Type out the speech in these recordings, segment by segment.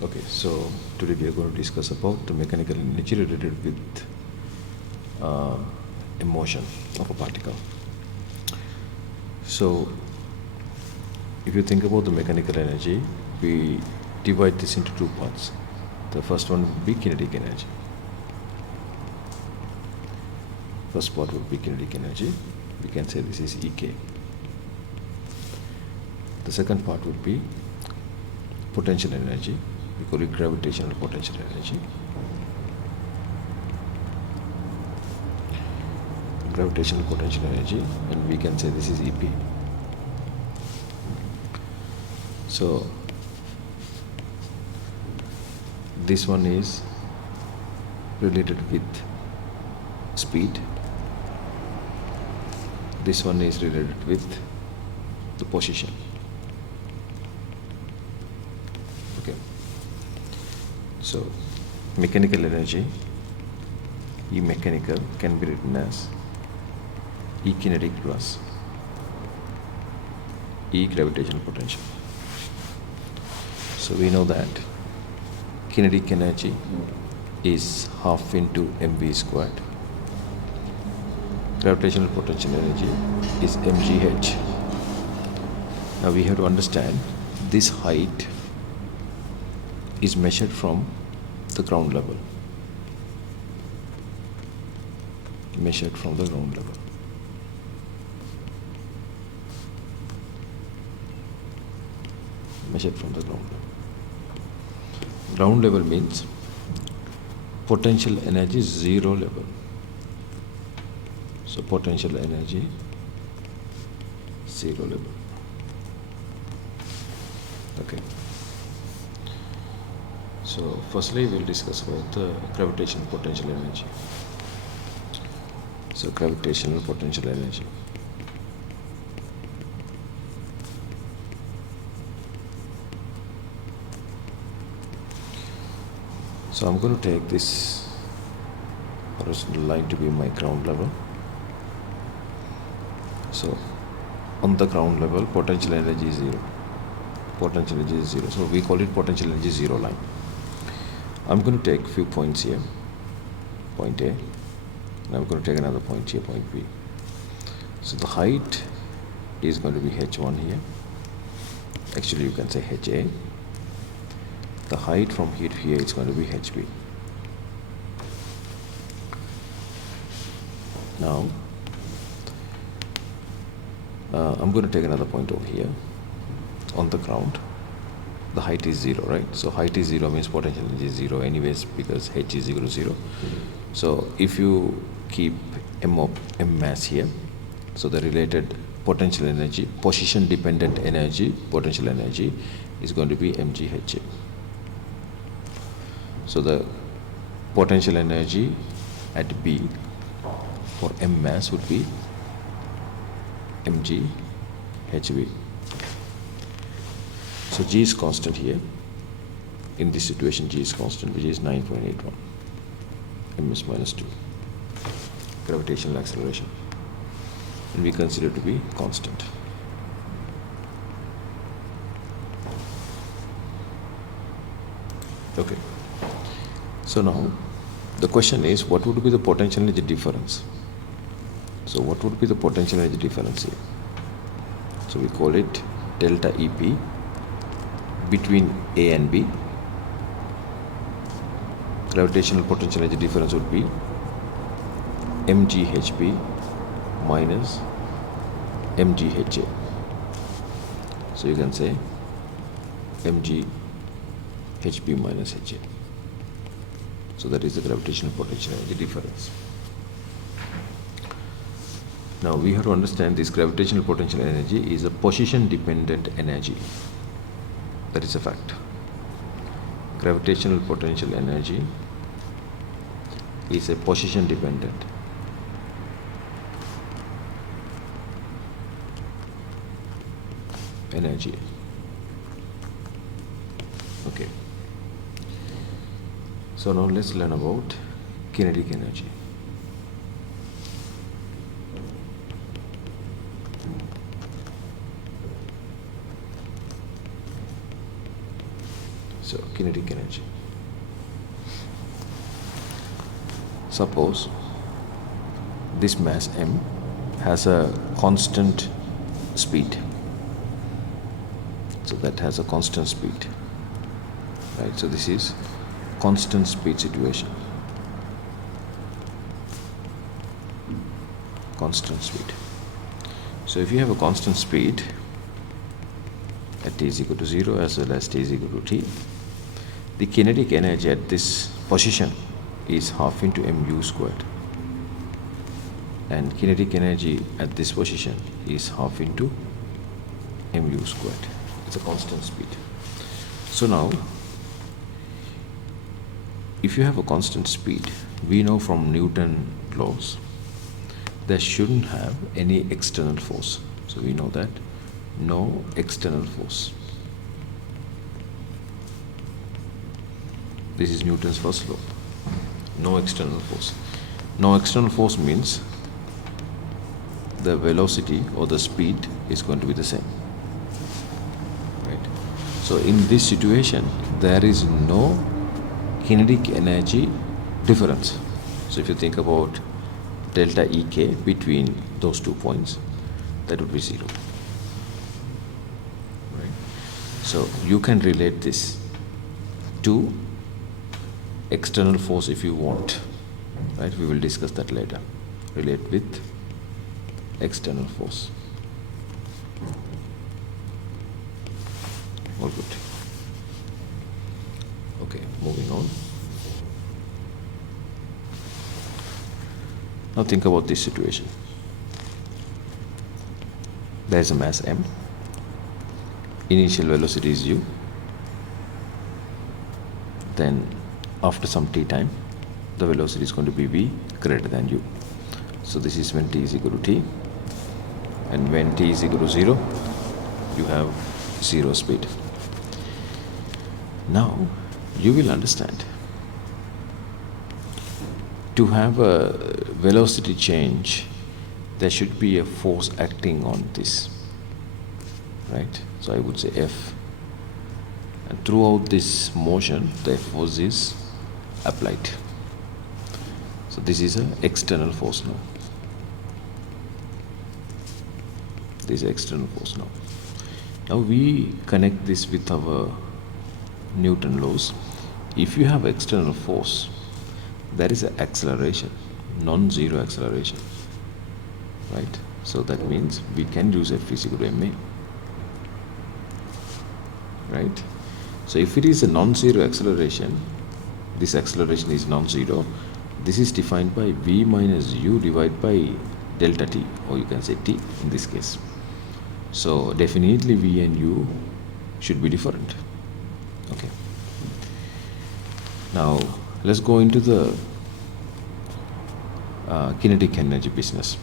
Okay, so today we are going to discuss about the mechanical energy related with uh, a motion of a particle. So if you think about the mechanical energy, we divide this into two parts. The first one would be kinetic energy. First part would be kinetic energy. We can say this is EK. The second part would be potential energy. We call it gravitational potential energy. Gravitational potential energy, and we can say this is EP. So this one is related with speed. This one is related with the position. Okay. So mechanical energy, E mechanical, can be written as E kinetic plus E gravitational potential. So we know that kinetic energy is half into mv squared. Gravitational potential energy is mgh. Now we have to understand this height is measured from the ground level. Measured from the ground level. Measured from the ground level. Ground level means potential energy zero level. So potential energy zero level. Okay. So firstly we'll discuss about the gravitational potential energy. So gravitational potential energy. So I'm going to take this horizontal line to be my ground level. So on the ground level, potential energy is zero. Potential energy is zero. So we call it potential energy zero line. I'm going to take few points here. Point A. And I'm going to take another point here, point B. So the height is going to be h1 here. Actually, you can say ha. The height from here to here is going to be hb. Now, I'm going to take another point over here on the ground. The height is zero, right? So height is zero means potential energy is zero anyways, because h is equal to zero. So if you keep m mass here, so the related potential energy, position dependent energy, potential energy is going to be mgha. So the potential energy at B for m mass would be mghb. So G is constant here. In this situation, G is constant, which is 9.81. M is minus 2. Gravitational acceleration. And we consider to be constant. Okay. So now, the question is, what would be the potential energy difference? So what would be the potential energy difference here? So we call it delta EP between A and B. Gravitational potential energy difference would be mghb minus mgha. So you can say mghb minus ha. So that is the gravitational potential energy difference. Now we have to understand this gravitational potential energy is a position dependent energy. That is a fact. Gravitational potential energy is a position dependent energy. Okay. So now let's learn about kinetic energy. So kinetic energy. Suppose this mass m has a constant speed. So that has a constant speed, right? So this is constant speed situation. Constant speed. So if you have a constant speed at t is equal to 0 as well as t is equal to t, the kinetic energy at this position is half into mu squared, and kinetic energy at this position is half into mu squared. It's a constant speed. So now, if you have a constant speed, we know from Newton laws there shouldn't have any external force. So we know that no external force. This is Newton's first law. No external force. No external force means the velocity or the speed is going to be the same. Right? So in this situation, there is no kinetic energy difference. So if you think about delta Ek between those 2 points, that would be 0. Right? So you can relate this to external force if you want. Right? We will discuss that later. Relate with external force. All good. Okay, moving on. Now think about this situation. There is a mass m. Initial velocity is u. Then after some t time, the velocity is going to be v greater than u. So this is when t is equal to t. And when t is equal to 0, you have 0 speed. Now you will understand, to have a velocity change, there should be a force acting on this, right? So I would say F, and throughout this motion the force is applied. So this is an external force now. This is external force now. Now we connect this with our Newton laws. If you have external force, there is an acceleration, non-zero acceleration, right? So that means we can use F is equal to ma, right? So if it is a non-zero acceleration, this acceleration is non-zero. This is defined by v minus u divided by delta t, or you can say t in this case. So definitely v and u should be different. Okay. Now let's go into the kinetic energy business.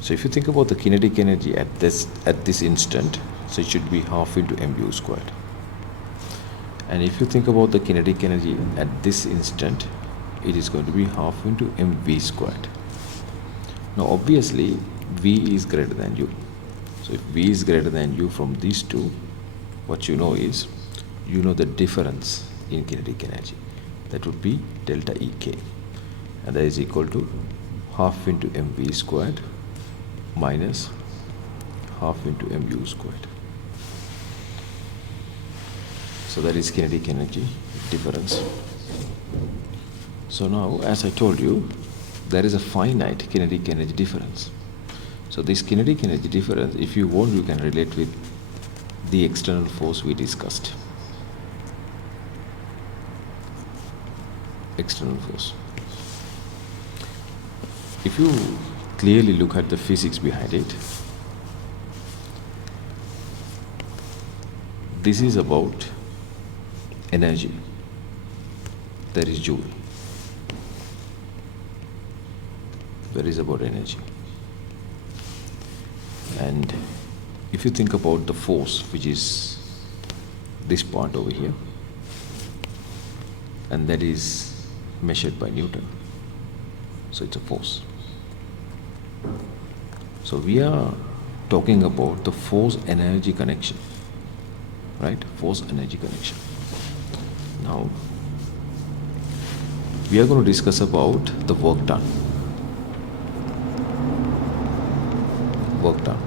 So if you think about the kinetic energy at this instant, so it should be half into mu squared. And if you think about the kinetic energy at this instant, it is going to be half into mv squared. Now obviously v is greater than u. So if v is greater than u from these two, what you know is, you know the difference in kinetic energy. That would be delta Ek, and that is equal to half into mv squared minus half into mu squared. So that is kinetic energy difference. So now, as I told you, there is a finite kinetic energy difference. So this kinetic energy difference, if you want, you can relate with the external force we discussed. External force. If you clearly look at the physics behind it, this is about energy. There is joule. There is about energy. And if you think about the force, which is this part over here, and that is measured by Newton, so it's a force. So we are talking about the force energy connection, right? Force energy connection. Now we are going to discuss about the work done. Work done.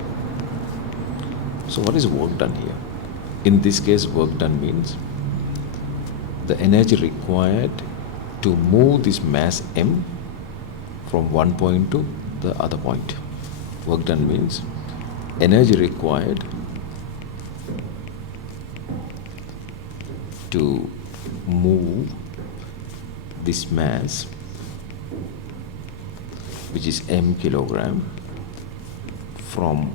So what is work done here? In this case, work done means the energy required to move this mass m from one point to the other point. Work done means energy required to move this mass, which is m kilogram, from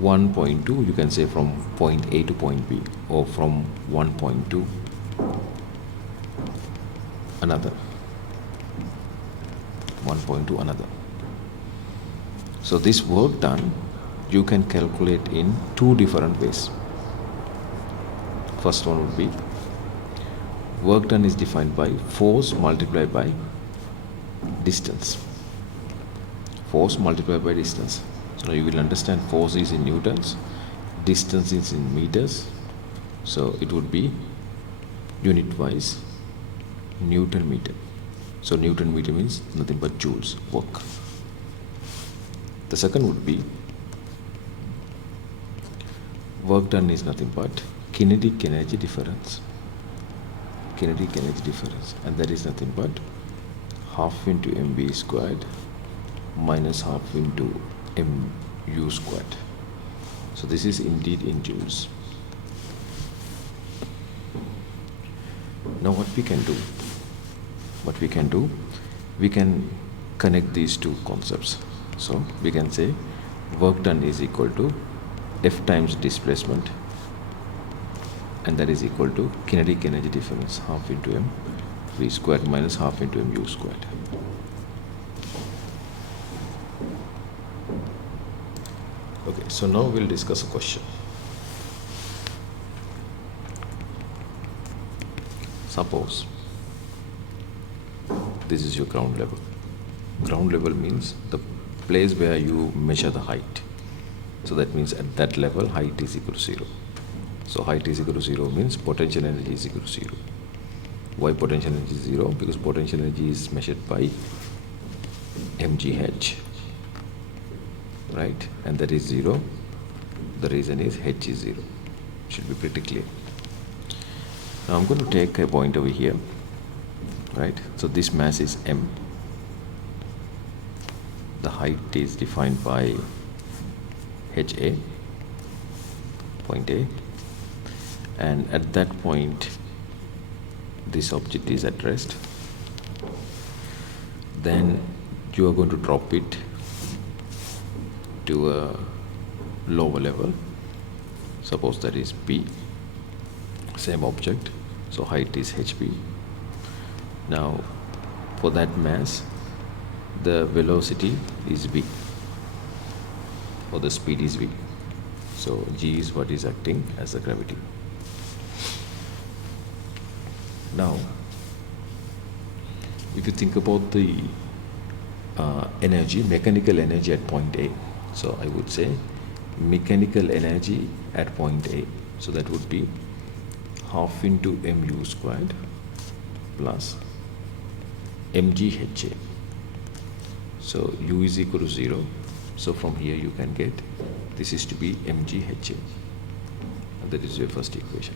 one point to, you can say from point A to point B, or from one point to another, one point to another. So this work done you can calculate in two different ways. First one would be, work done is defined by force multiplied by distance. Force multiplied by distance. So you will understand force is in newtons, distance is in meters. So it would be unit wise Newton meter. So Newton meter means nothing but joules work. The second would be, work done is nothing but kinetic energy difference. Kinetic energy difference, and that is nothing but half into mv squared minus half into mu squared. So this is indeed in joules. Now what we can do, we can connect these two concepts. So we can say work done is equal to F times displacement, and that is equal to kinetic energy difference, half into m v squared minus half into mu squared. Okay, so now we'll discuss a question. Suppose this is your ground level. Ground level means the place where you measure the height. So that means at that level height is equal to 0. So height is equal to 0 means potential energy is equal to 0. Why potential energy is 0? Because potential energy is measured by mgh, right? And that is 0. The reason is h is 0. Should be pretty clear. Now I'm going to take a point over here, right? So this mass is m. The height is defined by HA, point A, and at that point this object is at rest. Then you are going to drop it to a lower level. Suppose that is P, same object, so height is HP. Now for that mass the velocity is v, or the speed is v. So g is what is acting as the gravity. Now if you think about the energy, mechanical energy at point A, so I would say mechanical energy at point A, so that would be half into mu squared plus mgha. So u is equal to 0. So from here you can get this is to be mgha. That is your first equation.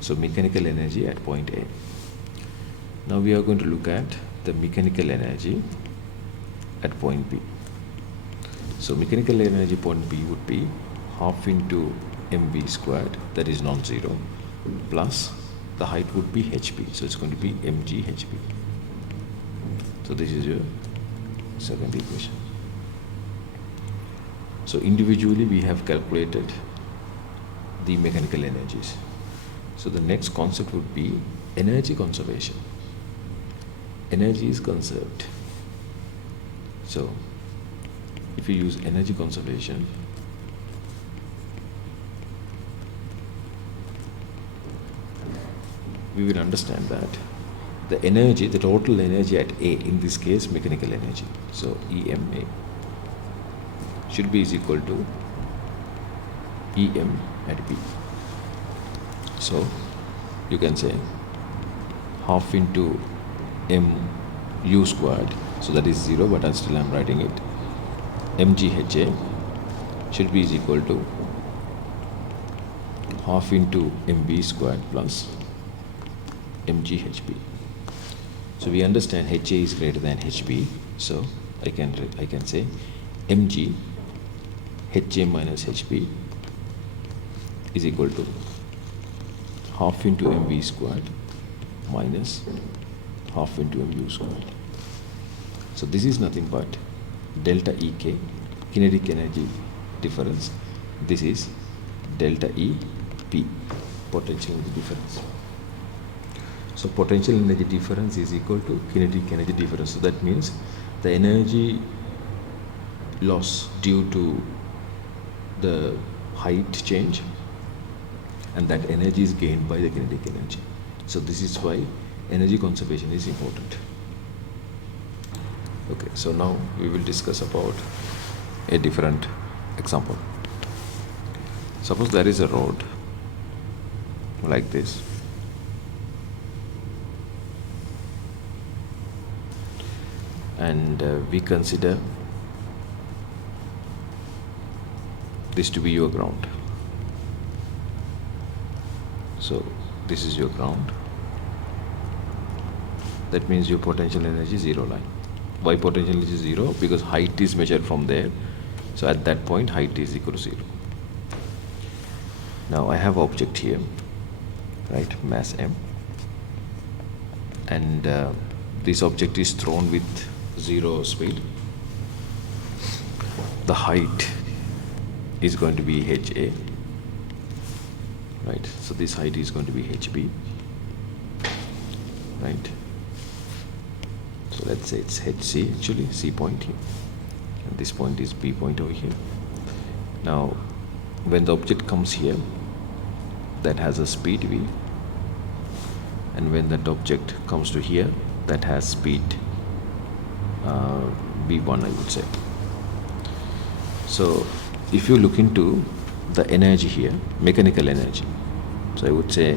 So mechanical energy at point A. Now we are going to look at the mechanical energy at point B. So mechanical energy point B would be half into mv squared, that is non-zero, plus the height would be hp. So it's going to be mghp. So this is your second equation. So individually we have calculated the mechanical energies. So the next concept would be energy conservation. Energy is conserved. So if you use energy conservation, we will understand that the energy, the total energy at A, in this case mechanical energy, so EMA should be is equal to EM at B. So you can say half into mu squared, so that is 0, but I'm writing it. mgha should be is equal to half into mv squared plus mghb. So we understand HA is greater than HB, so I can say mg HA minus HB is equal to half into mv squared minus half into mu squared. So this is nothing but delta EK, kinetic energy difference. This is delta EP, potential energy difference. So potential energy difference is equal to kinetic energy difference. So that means the energy loss due to the height change, and that energy is gained by the kinetic energy. So this is why energy conservation is important. Okay, so now we will discuss about a different example. Suppose there is a road like this, and we consider this to be your ground. So this is your ground. That means your potential energy is 0 line. Why potential energy is 0? Because height is measured from there. So at that point height is equal to 0. Now I have object here, right, mass m, and this object is thrown with 0 speed. The height is going to be HA, right? So this height is going to be HB, right? So let's say it's HC, actually C point here, and this point is B point over here. Now when the object comes here, that has a speed V, and when that object comes to here, that has speed V1, I would say. So if you look into the energy here, mechanical energy, so I would say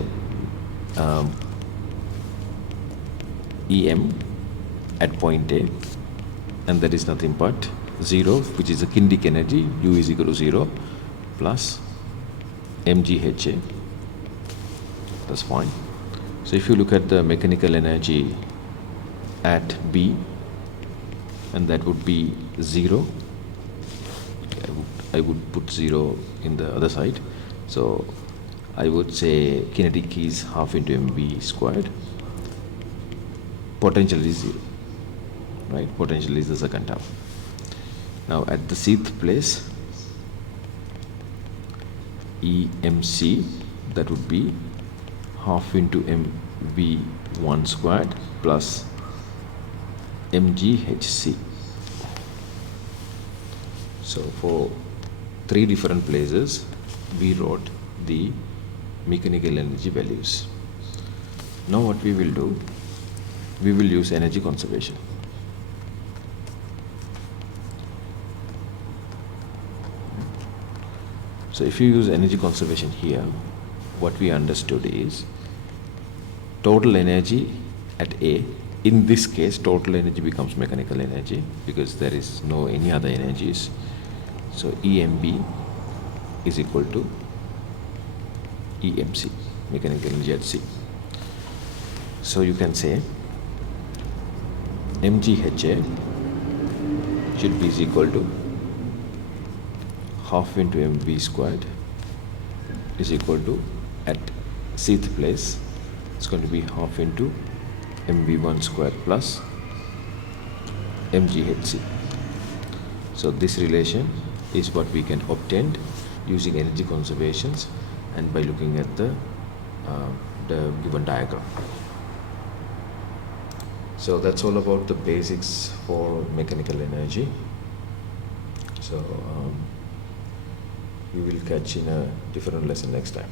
EM at point A, and that is nothing but 0, which is the kinetic energy, U is equal to 0, plus mgha, that's fine. So if you look at the mechanical energy at B, and that would be 0, I would put 0 in the other side. So I would say kinetic is half into mv squared. Potential is 0, right? Potential is the second term. Now at the cth place, EMC, that would be half into mv1 squared plus mghc. So for 3 different places we wrote the mechanical energy values. Now what we will do, we will use energy conservation. So if you use energy conservation here, what we understood is total energy at A. In this case, total energy becomes mechanical energy because there is no any other energies. So EMB is equal to EMC, mechanical energy at C. So you can say mgha should be is equal to half into mv squared is equal to, at cth place, it's going to be half into mv1 squared plus mghc. So this relation is what we can obtain using energy conservations and by looking at the given diagram. So that's all about the basics for mechanical energy. So we will catch in a different lesson next time.